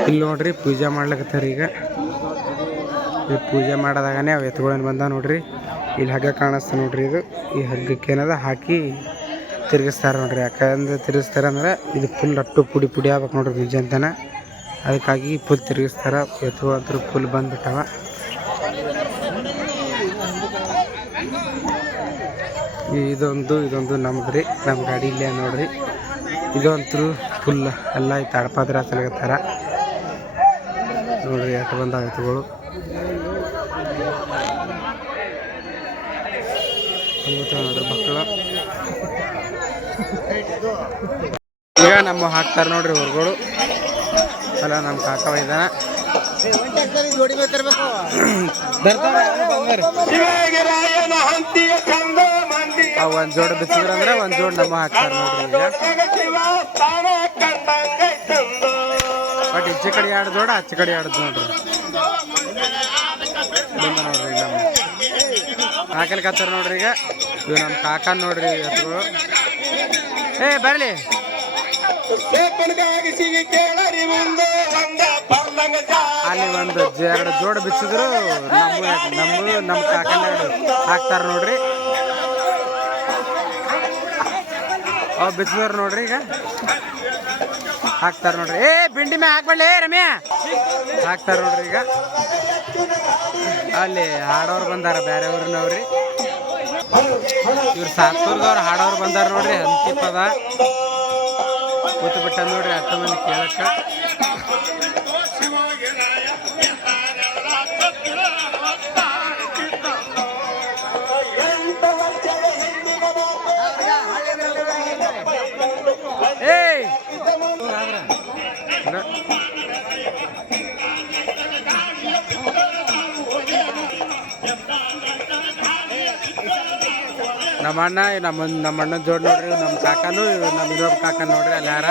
ಇಲ್ಲಿ ನೋಡ್ರಿ ಪೂಜೆ ಮಾಡ್ಲಕತ್ತಾರ. ಈಗ ಪೂಜೆ ಮಾಡೋದಾಗನೇ ಅವು ಎತ್ತುಗಳೇನು ಬಂದ ನೋಡ್ರಿ. ಇಲ್ಲಿ ಹಗ್ಗ ಕಾಣಿಸ್ತಾ ನೋಡ್ರಿ. ಇದು ಈ ಹಗ್ಗಕ್ಕೆ ಏನದ ಹಾಕಿ ತಿರುಗಿಸ್ತಾರೆ ನೋಡ್ರಿ. ಯಾಕಂದ್ರೆ ತಿರುಗಿಸ್ತಾರೆ ಅಂದ್ರೆ ಇದು ಫುಲ್ ಅಟ್ಟು ಪುಡಿ ಪುಡಿ ಆಗ್ಬೇಕು ನೋಡ್ರಿ ನಿಜ ಅಂತಾನೆ. ಅದಕ್ಕಾಗಿ ಫುಲ್ ತಿರುಗಿಸ್ತಾರೆ. ಎತ್ತುಗಳು ಹತ್ರ ಫುಲ್ ಬಂದ್ಬಿಟ್ಟವ. ಇದೊಂದು ನಮ್ದು ರೀ. ನಮ್ಮ ಗಾಡಿ ಇಲ್ಲೇ ನೋಡ್ರಿ. ಇದಂತೂ ಫುಲ್ ಎಲ್ಲ ಈ ತಡಪಾದ್ರ ಸಲಗತ್ತಾರ ನೋಡ್ರಿ. ಎಷ್ಟು ಬಂದಾವ ಎತ್ತುಗಳು ನೋಡ್ರಿ ಮಕ್ಕಳು. ಈಗ ನಮ್ಮ ಹಾಕ್ತಾರೆ ನೋಡ್ರಿ ಹೊರಗಳು. ಅಲ್ಲ ನಮ್ಮ ಕಾಕ ಇದ್ದಾನ. ಒಂದ್ ಜೋಡ ಬಿಚ್ಚಿದ್ರ ಅಂದ್ರೆ ಒಂದ್ ಜೋಡ್ ನಮ್ಮ ಹಾಕ್ತಾರೆ ನೋಡ್ರಿ. ಈಗ ಬಟ್ ಈಚೆ ಕಡೆ 2 ಜೋಡ ಆಚೆ ಕಡೆ 2 ನೋಡ್ರಿ. ನೋಡ್ರಿ ನಮ್ಮ ಹಾಕಲ್ಕತ್ತಾರ ನೋಡ್ರಿ. ಈಗ ಇವ್ ನಮ್ಮ ಕಾಕ ನೋಡ್ರಿ ಎತ್ತುಗಳು. ಬರ್ಲಿ ಅಲ್ಲಿ ಒಂದು 2 ಜೋಡ ಬಿಚ್ಚಿದ್ರು ನಮ್ಮ ಕಾಕನ ಹಾಕ್ತಾರ ನೋಡ್ರಿ. ಅವ್ ಬಿಚ್ಚಿದ್ರು ನೋಡ್ರಿ. ಈಗ ಹಾಕ್ತಾರ ನೋಡ್ರಿ. ಬಿಂಡಿ ಮೇ ಹಾಕ್ಬಳ್ಳಿ ರಮ್ಯಾ ಹಾಕ್ತಾರ ನೋಡ್ರಿ. ಈಗ ಅಲ್ಲಿ ಹಾಡೋರು ಬಂದಾರ ಬೇರೆ ಊರಿನವ್ರಿ. ಇವ್ರು ಸಾತ್ಪುರದವ್ರು ಹಾಡೋರು ಬಂದಾರ ನೋಡ್ರಿ. ಹಂತಿ ಪದ ಕೂತು ಬಿಟ್ಟ ನೋಡ್ರಿ. 10 ಮಂದಿ ಕೇಳಕ್ಕ. ನಮ್ಮ ಅಣ್ಣ ನಮ್ಮ ಅಣ್ಣನ ಜೋಡ್ ನೋಡ್ರಿ. ನಮ್ಮ ಕಾಕನು ನಮ್ಮ ಇನ್ನೊಬ್ಬ ಕಾಕ ನೋಡ್ರಿ. ಅಲ್ಲಿ ಯಾರ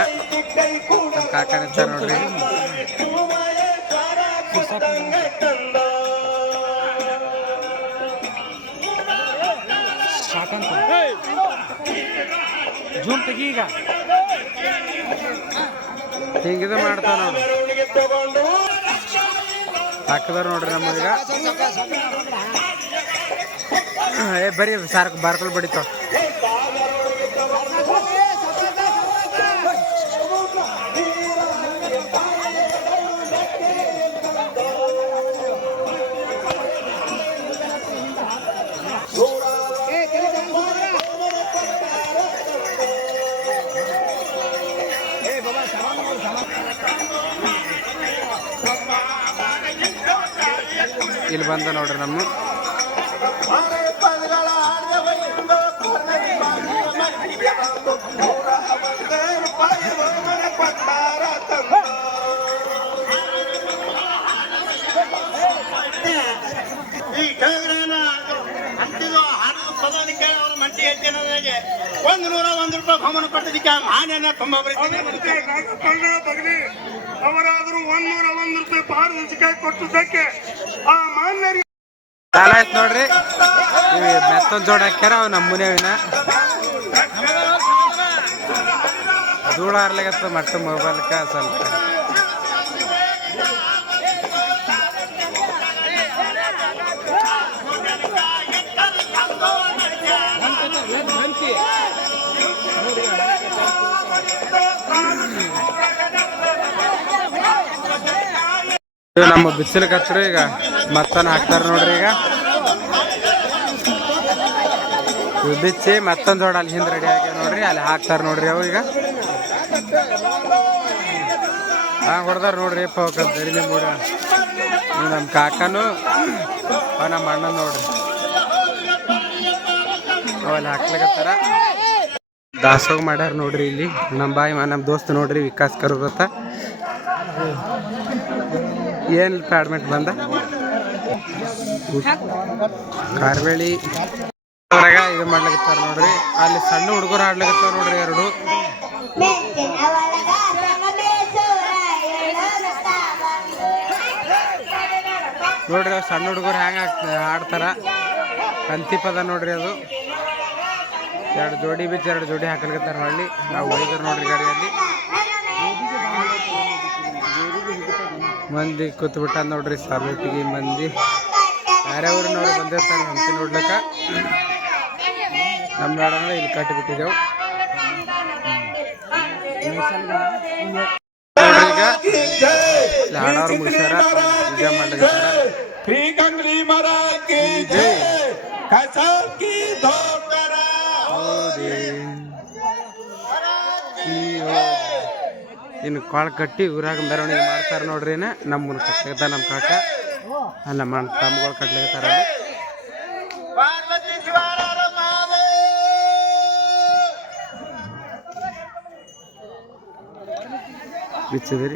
ನಮ್ಮ ಕಾಕನ ಇರ್ತಾರ ನೋಡ್ರಿ. ಜೂಮ್ ತೆಗಿ. ಈಗ ಹಿಂಗಿದ ಮಾಡ್ತಾವ ನೋಡ್ರಿ. ಹಾಕಿದಾರ ನೋಡ್ರಿ ನಮ್ಮೀಗ. ಬರೀ ಸಾರ್ಕ್ ಬಾರ್ಕೊಳ್ ಬಡಿತಾವ. ಇಲ್ಲಿ ಬಂದ ನೋಡ್ರಿ ನಮ್ಮ ₹101 ಬಹುಮಾನ ಕೊಟ್ಟದಕ್ಕೆ ಮಾನ್ಯನ ತುಂಬ ಅವರಾದರೂ ₹101 ಪಾರದರ್ಶಿಕಾಯಿ ಕೊಟ್ಟದಕ್ಕೆ ಆ ಮಾನ್ಯರಿಗೆ ಕಾಲ ಆಯ್ತು ನೋಡ್ರಿ. ಮೆತ್ತೊಂದು ಜೋಡ್ ಹಾಕ್ಯಾರ. ಅವು ನಮ್ಮನೇವಿನ ಧೂಳ ಹಾರ್ಲಾಗತ್ತ ಮಟ್ಟ ಮೊಬೈಲ್ಕ ಸ್ವಲ್ಪ. ನಮ್ಮ ಬಿಸಿಲು ಕತ್ತರು. ಈಗ ಮತ್ತನ ಹಾಕ್ತಾರ ನೋಡ್ರಿ. ಈಗ ಬಿಚ್ಚಿ ಮತ್ತೊಂದು ಜೋಡ ಅಲ್ಲಿ ಹಿಂದೆ ರೆಡಿ ಆಗ್ಯಾವ ನೋಡ್ರಿ. ಅಲ್ಲಿ ಹಾಕ್ತಾರ ನೋಡ್ರಿ. ಅವು ಈಗ ಹೊಡೆದಾರ ನೋಡ್ರಿ. ದರಿಲಿ ಮೂಡ ನಮ್ಮ ಕಾಕನು ನಮ್ಮ ಅಣ್ಣ ನೋಡ್ರಿ. ಅವಲ್ಲಿ ಹಾಕ್ಲಿಕತ್ತಾರ. ದಾಸೋಗ ಮಾಡ್ಯಾರ ನೋಡ್ರಿ. ಇಲ್ಲಿ ನಮ್ಮ ದೋಸ್ತ್ ನೋಡ್ರಿ ವಿಕಾಸ್ ಕರುಗತ್ತ. ಏನ್ ಅಡ್ಮಿಟ್ ಬಂದ ಕಾರ್ವೇಳಿ ಹೊರಗ ಇದು ಮಾಡ್ಲಿಕತ್ತಾರ ನೋಡ್ರಿ. ಅಲ್ಲಿ ಸಣ್ಣ ಹುಡುಗರು ಆಡ್ಲಿಕತ್ತಾರ ನೋಡ್ರಿ. 2 ನೋಡ್ರಿ. ಸಣ್ಣ ಹುಡುಗರು ಹೆಂಗ ಆಡ್ತಾರ. ಹಂತಿ ಪದ ನೋಡ್ರಿ. ಅದು 2 ಜೋಡಿ ಬಿಚ್ಚ 2 ಜೋಡಿ ಹಾಕಲಿಕತ್ತಾರ. ಹಳ್ಳಿ ನಾವು ಒಯ್ದಾರ ನೋಡ್ರಿ ಗಾಡಿಯಲ್ಲಿ. ಮಂದಿ ಕೂತ್ಬಿಟ್ಟ ನೋಡ್ರಿ ಸಾಲೊಟ್ಟಿಗೆ ಮಂದಿ ಬೇರೆ ಊರಿನವ್ರು ಬಂದಿರ್ತಾರೆ ಹಂಪಿ ನೋಡ್ಲಿಕ್ಕೆ. ನಮ್ಮ ನಾಡನ್ನ ಇಲ್ಲಿ ಕಟ್ಟಿಬಿಟ್ಟಿದ್ದೆವು. ಈಗ ಹಾಡೋರು ಮುಗಿಸ್ಯಾರ, ಪೂಜೆ ಮಾಡ್ಲಿಕ್ಕೆ. ಇನ್ನು ಕಾಳು ಕಟ್ಟಿ ಊರಾಗ ಮೆರವಣಿಗೆ ಮಾಡ್ತಾರೆ ನೋಡ್ರಿ. ನಮ್ಮನ್ನ ಕಟ್ಲಿಕತ್ತ ನಮ್ಮ ಕಾಕ ನಮ್ಮ ತಮ್ಮಗಳು ಕಟ್ಲಿಕತ್ತಾರ. ಬಿಚ್ಚಿದ್ರಿ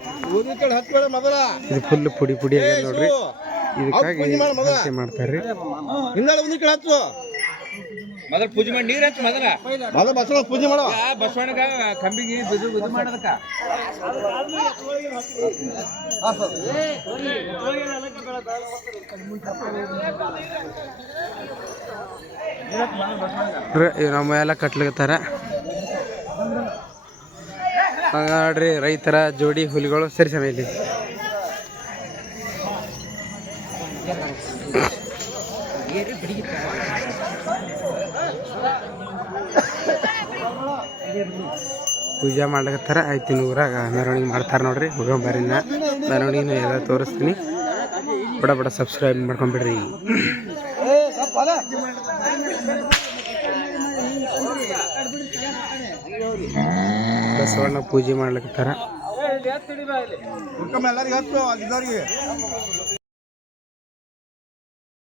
ಇದು ಫುಲ್ ಪುಡಿ ಪುಡಿ ಆಗ್ಯದ ನೋಡ್ರಿ. ಇದಕ್ಕಾಗಿ ಹಂಚೆ ಮಾಡ್ತಾರ್ರಿ. ಮೊದಲು ಪೂಜೆ ಮಾಡಿ ನೀರು ಹಚ್ಚಿ ಮೊದಲ ಬಸವ ಪೂಜೆ ಮಾಡೋ ಬಸವಣ್ಣಗ ಕಂಬಿಗೆ ಇದು ಮಾಡೋದಕ್ಕ ನಮ್ಮ ಎಲ್ಲ ಕಟ್ಲಿಕತ್ತಾರ ನೋಡ್ರಿ. ರೈತರ ಜೋಡಿ ಹುಲಿಗಳು ಸರಿ ಸಮಯಲ್ಲಿ ಪೂಜೆ ಮಾಡ್ಲಿಕತ್ತಾರ. ಆಯ್ತು ಇನ್ನು ಊರಾಗ ಮೆರವಣಿಗೆ ಮಾಡ್ತಾರೆ ನೋಡ್ರಿ. ಹೋಗೋಬಾರಿನ ಮೆರವಣಿಗೆನ ಎಲ್ಲ ತೋರಿಸ್ತೀನಿ. ಬಡ ಬಡ ಸಬ್ಸ್ಕ್ರೈಬ್ ಮಾಡ್ಕೊಂಬಿಡ್ರಿ. ಬಸವಣ್ಣ ಪೂಜೆ ಮಾಡ್ಲಿಕತ್ತಾರ.